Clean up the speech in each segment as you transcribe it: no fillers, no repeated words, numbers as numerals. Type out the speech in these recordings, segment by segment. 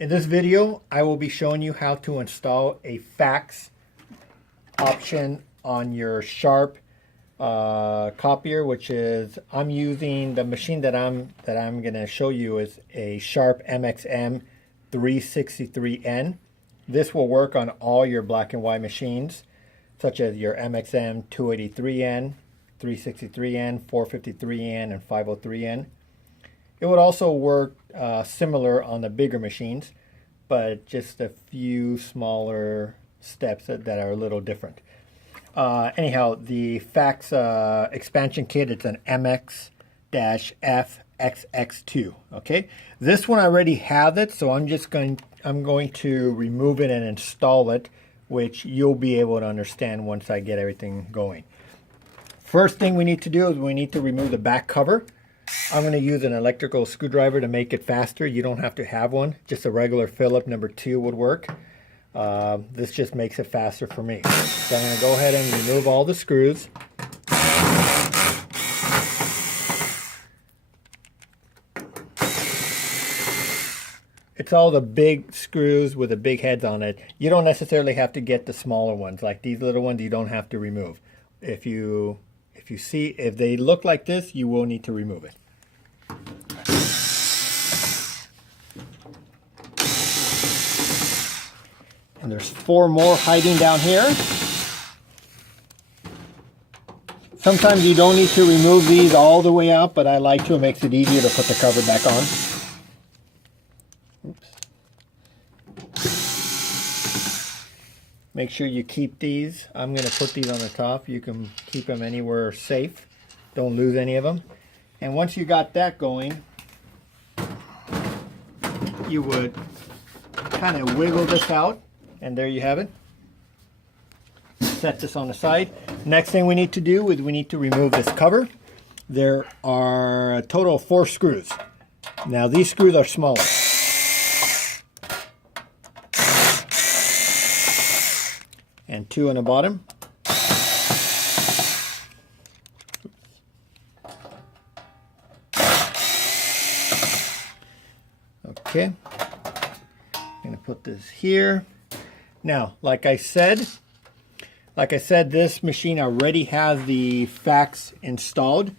In this video, I will be showing you how to install a fax option on your Sharp copier, which is, I'm using the machine that I'm going to show you is a Sharp MX-M353N. This will work on all your black and white machines, such as your MX-M283N, 363N, 453N, and 503N. It would also work similar on the bigger machines, but just a few smaller steps that are a little different. Anyhow, the fax expansion kit, it's an MX-FXX2. Okay, this one I already have it, so I'm going to remove it and install it, which you'll be able to understand once I get everything going. First thing we need to do is we need to remove the back cover. I'm going to use an electrical screwdriver to make it faster. You don't have to have one. Just a regular Phillips number 2 would work. This just makes it faster for me. So I'm going to go ahead and remove all the screws. It's all the big screws with the big heads on it. You don't necessarily have to get the smaller ones. Like these little ones, you don't have to remove. If they look like this, you will need to remove it. And there's 4 more hiding down here. Sometimes you don't need to remove these all the way out, but I like to. It makes it easier to put the cover back on. Oops. Make sure you keep these. I'm going to put these on the top. You can keep them anywhere safe. Don't lose any of them. And once you got that going, you would kind of wiggle this out. And there you have it. Set this on the side. Next thing we need to do is we need to remove this cover. There are a total of 4 screws. Now these screws are smaller. And 2 on the bottom. Okay. I'm going to put this here. Now, like I said, this machine already has the fax installed.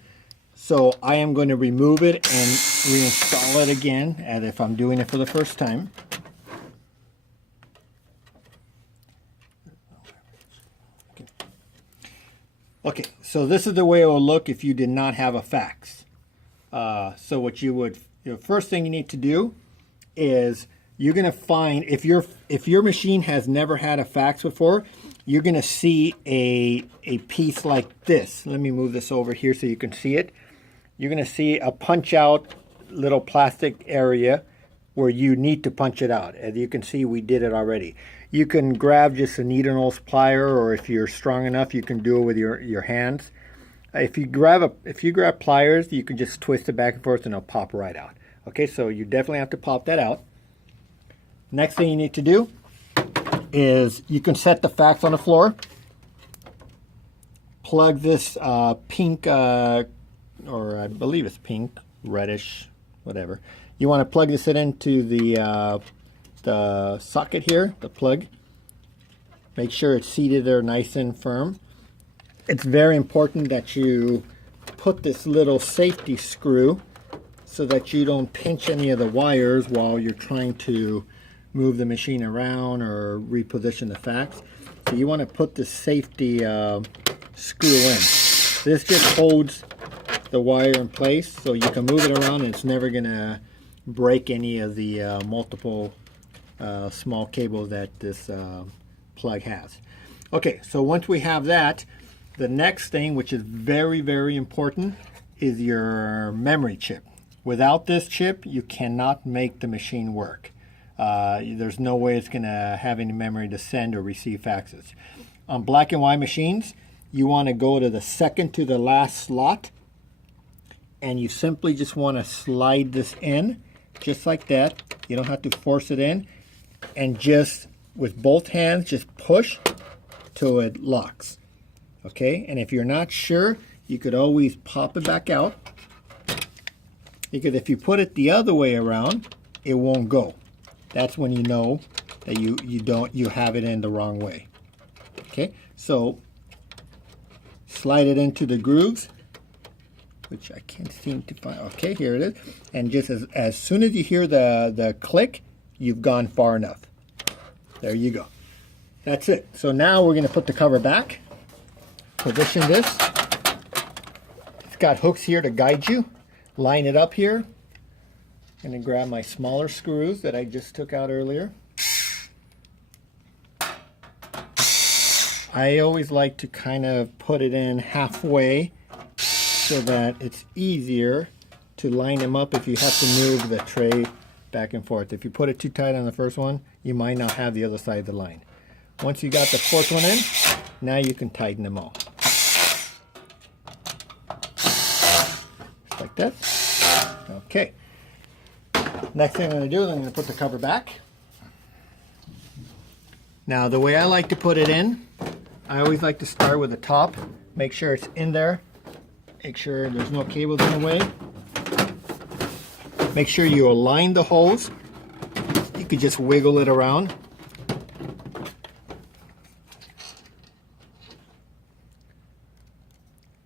So I am going to remove it and reinstall it again as if I'm doing it for the first time. Okay, so this is the way it will look if you did not have a fax. So what first thing you need to do is you're going to find, if your machine has never had a fax before, you're going to see a piece like this. Let me move this over here so you can see it. You're going to see a punch out little plastic area where you need to punch it out. As you can see, we did it already. You can grab just a needle nose plier, or if you're strong enough, you can do it with your hands. If you grab pliers, you can just twist it back and forth and it'll pop right out. Okay, so you definitely have to pop that out. Next thing you need to do is you can set the fax on the floor. Plug this pink, or I believe it's pink, reddish, whatever. You want to plug this into the socket here, the plug. Make sure it's seated there nice and firm. It's very important that you put this little safety screw so that you don't pinch any of the wires while you're trying to move the machine around or reposition the fax. So you want to put the safety screw in. This just holds the wire in place so you can move it around and it's never going to break any of the multiple small cables that this plug has. Okay, so once we have that, the next thing, which is very, very important, is your memory chip. Without this chip, you cannot make the machine work. There's no way it's going to have any memory to send or receive faxes. On black and white machines, you want to go to the second to the last slot, and you simply just want to slide this in, just like that. You don't have to force it in, and just with both hands, just push till it locks. Okay, and if you're not sure, you could always pop it back out, because if you put it the other way around, it won't go. that's when you know that you have it in the wrong way. Okay, so slide it into the grooves, which I can't seem to find. Okay, here it is. And just as soon as you hear the click, you've gone far enough. There you go. That's it. So now we're going to put the cover back. Position this. It's got hooks here to guide you. Line it up here. I'm going to grab my smaller screws that I just took out earlier. I always like to kind of put it in halfway so that it's easier to line them up if you have to move the tray back and forth. If you put it too tight on the first one, you might not have the other side of the line. Once you got the fourth one in, now you can tighten them all. Just like that. Okay. Next thing I'm going to do is I'm going to put the cover back. Now the way I like to put it in, I always like to start with the top. Make sure it's in there. Make sure there's no cables in the way. Make sure you align the holes. You could just wiggle it around.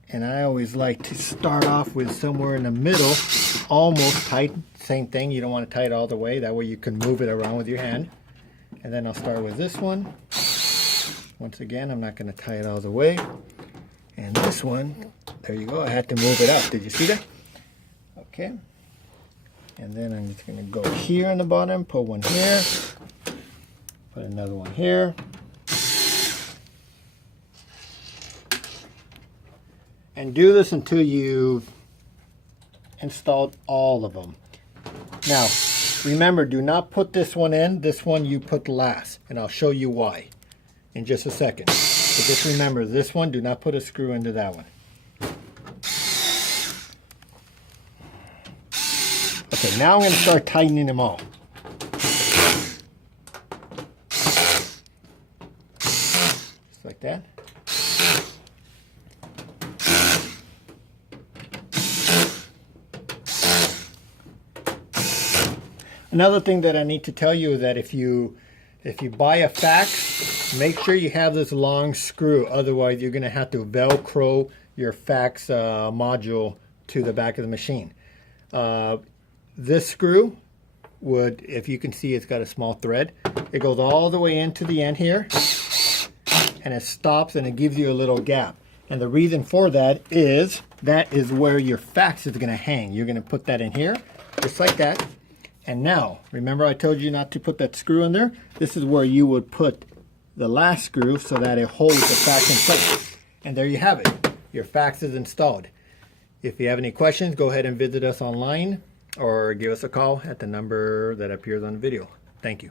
And I always like to start off with somewhere in the middle, almost tight. Same thing, you don't want to tie it all the way. That way you can move it around with your hand. And then I'll start with this one. Once again, I'm not going to tie it all the way. And this one, there you go. I had to move it up. Did you see that? Okay. And then I'm just going to go here on the bottom, put one here, put another one here. And do this until you've installed all of them. Now, remember, do not put this one in. This one you put last, and I'll show you why in just a second. But just remember, this one, do not put a screw into that one. Okay, now I'm going to start tightening them all. Just like that. Another thing that I need to tell you is that if you buy a fax, make sure you have this long screw. Otherwise, you're going to have to Velcro your fax module to the back of the machine. This screw would, if you can see, it's got a small thread. It goes all the way into the end here, and it stops, and it gives you a little gap. And the reason for that is where your fax is going to hang. You're going to put that in here, just like that. And now, remember I told you not to put that screw in there? This is where you would put the last screw so that it holds the fax in place. And there you have it. Your fax is installed. If you have any questions, go ahead and visit us online or give us a call at the number that appears on the video. Thank you.